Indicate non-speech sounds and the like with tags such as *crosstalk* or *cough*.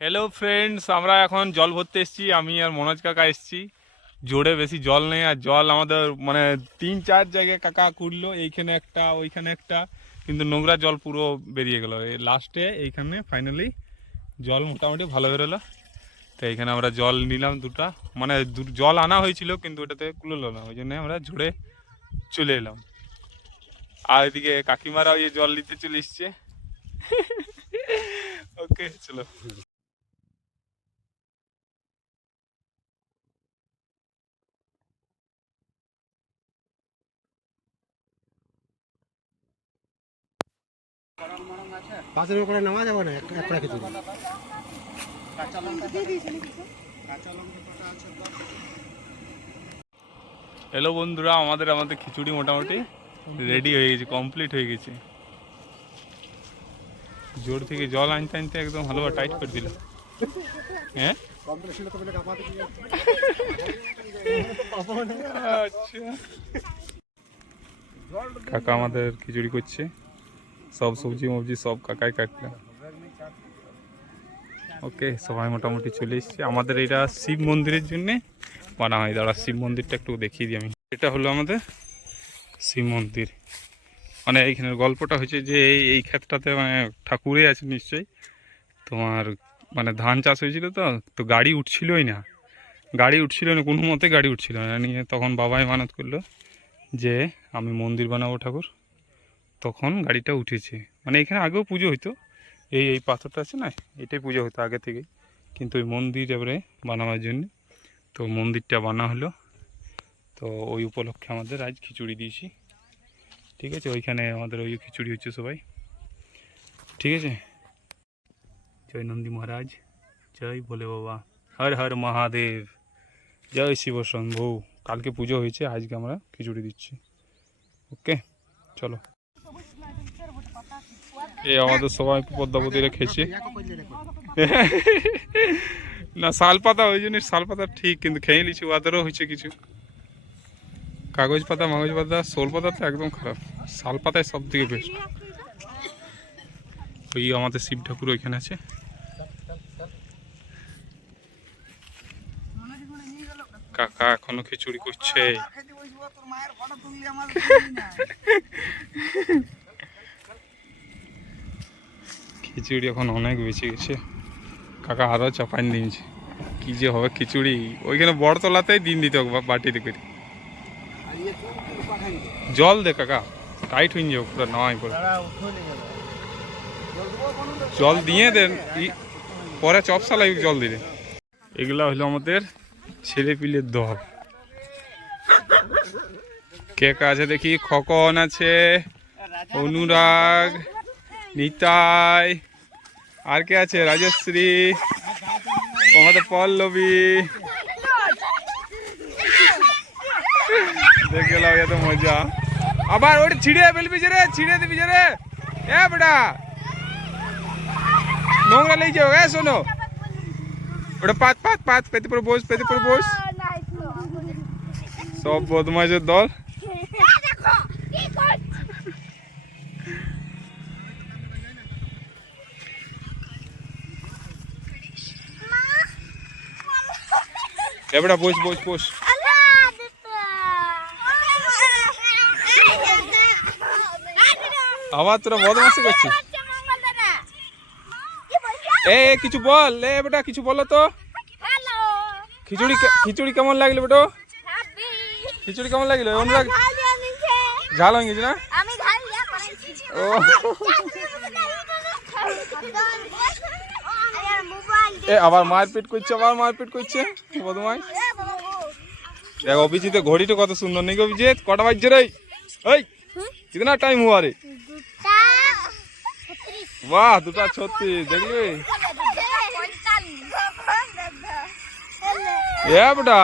Hello friends আমরা এখন জল ভরতে এসেছি। আমি আর মনোজ কাকা এসেছি। জোরে বেশি জল নেই আর জল আমাদের মানে তিন চার জায়গায় কাকা কুড়লো। এইখানে একটা, ওইখানে একটা। কিন্তু নোংরা জল পুরো বেরিয়ে গেল। এই লাস্টে এইখানে ফাইনালি জল মোটামুটি ভালো বেরোলো। তো এইখানে আমরা জল নিলাম দুটা। মানে জল আনা হয়েছিল, কিন্তু ওটাতে কুলোলো না। ওই জন্য আমরা জোরে চলে এলাম। আর এদিকে কাকিমারা ওই জল নিতে চলে এসছে। ওকে *laughs* চলো। পাঁচের করে নেওয়া যাবে না? এক- একটা কিছু হ্যালো বন্ধুরা, আমাদের আমাদের খিচুড়ি মোটামুটি রেডি হয়ে গেছে কমপ্লিট হয়ে গেছে। জোর থেকে জল আনতে আনতে একদম ভালোভাবে টাইট করে দিল। হ্যাঁ? আচ্ছা। কাকা আমাদের খিচুড়ি করছে। সব সবজি মবজি সব কাকাই কাটলো। ওকে, সবাই মোটামুটি চলে এসছে। আমাদের এটা শিব মন্দিরের জন্যে বানা হয়। দাঁড়া, শিব মন্দিরটা একটু দেখিয়ে দিই আমি। এটা হলো আমাদের শিব মন্দির। মানে এইখানের গল্পটা হচ্ছে যে এই এই ক্ষেত্রটাতে মানে ঠাকুরে আছে নিশ্চয়ই। তোমার মানে ধান চাষ হয়েছিল তো তো গাড়ি উঠছিলই না। গাড়ি উঠছিল না, কোনো মতে গাড়ি উঠছিল না। নিয়ে তখন বাবাই মানত করল যে আমি মন্দির বানাবো ঠাকুর। তখন গাড়িটা উঠেছে। মানে এখানে আগেও পুজো হতো এই এই পাথরটা আছে না? এটাই পুজো হতো আগে থেকেই। কিন্তু ওই মন্দির এবারে বানাবার জন্য। তো মন্দিরটা বানা হলো। তো ওই উপলক্ষে আমাদের আজ খিচুড়ি দিয়েছি। ঠিক আছে? ওইখানে আমাদের ওই খিচুড়ি হচ্ছে সবাই। ঠিক আছে? জয় নন্দী মহারাজ। জয় ভোলে বাবা। হর হর মহাদেব। জয় শিব শম্ভু। কালকে পুজো হয়েছে, আজকে আমরা খিচুড়ি দিচ্ছি। ওকে? চলো। এই আমাদের সবাই পদ্মাবতীরা খেয়েছে। না শাল পাতা ওই জন্য শাল পাতা ঠিক কিন্তু খেয়ে নিচ্ছি ওদেরও হয়েছে কিছু। কাগজ পাতা মাগজ পাতা শোল পাতা তো একদম খারাপ। শাল পাতায় সব থেকে বেস্ট ওই আমাদের শিব ঠাকুর ওইখানে আছে। কাকা এখনও খিচুড়ি করছে। *laughs* খিচুড়ি এখন অনেক বেঁচে গেছে। কাকা আরও চাপান দিয়েছে। কি যে হবে খিচুড়ি? ওইখানে বড়তলাতেই দিন দিতে হবে বাটিতে করে। জল দে কাকা। টাইট হয়ে যাবে পুরো, নয় করে জল দিয়ে দেন পরে পরে চপসালাই জল দিলে এগুলা হলো আমাদের ছেলে পিলের দল কে আছে দেখি? খকন আছে, অনুরাগ, নিতাই। আর কে আছে? রাজশ্রী আমাদের পল্লবী। দেখে লাও এত মজা। আবার ওটা ছিঁড়ে ফেলবি যে রে ছিঁড়ে দিবি যে রে। এ বেটা। নোংরা লেগে যাও এ শোনো। ওটা পাত পাত পাত পেতে পরে বস পেতে পরে বস। সব বদমাইশের দল। এবারে বস বস বস। আবার তোরা বদমাসি করছিস? এ কিছু বল এ বেটা কিছু বলো তো। খিচুড়ি খিচুড়ি কেমন লাগল বেটো? খিচুড়ি কেমন লাগল? অনুরাগ ঝাল হয়ে গেছে না? ও। *laughs* এ, আবার মারপিট করছে, আবার মারপিট করছে। বদমাই দেখ, অভিজিৎ ঘড়িটা কত সুন্দর নাকি অভিজিৎ? কটা বাজছে রে? এই, কিতনা টাইম হুয়া রে? বাহ, দুটা ছত্রিশ, দেখলি? এ, বেটা।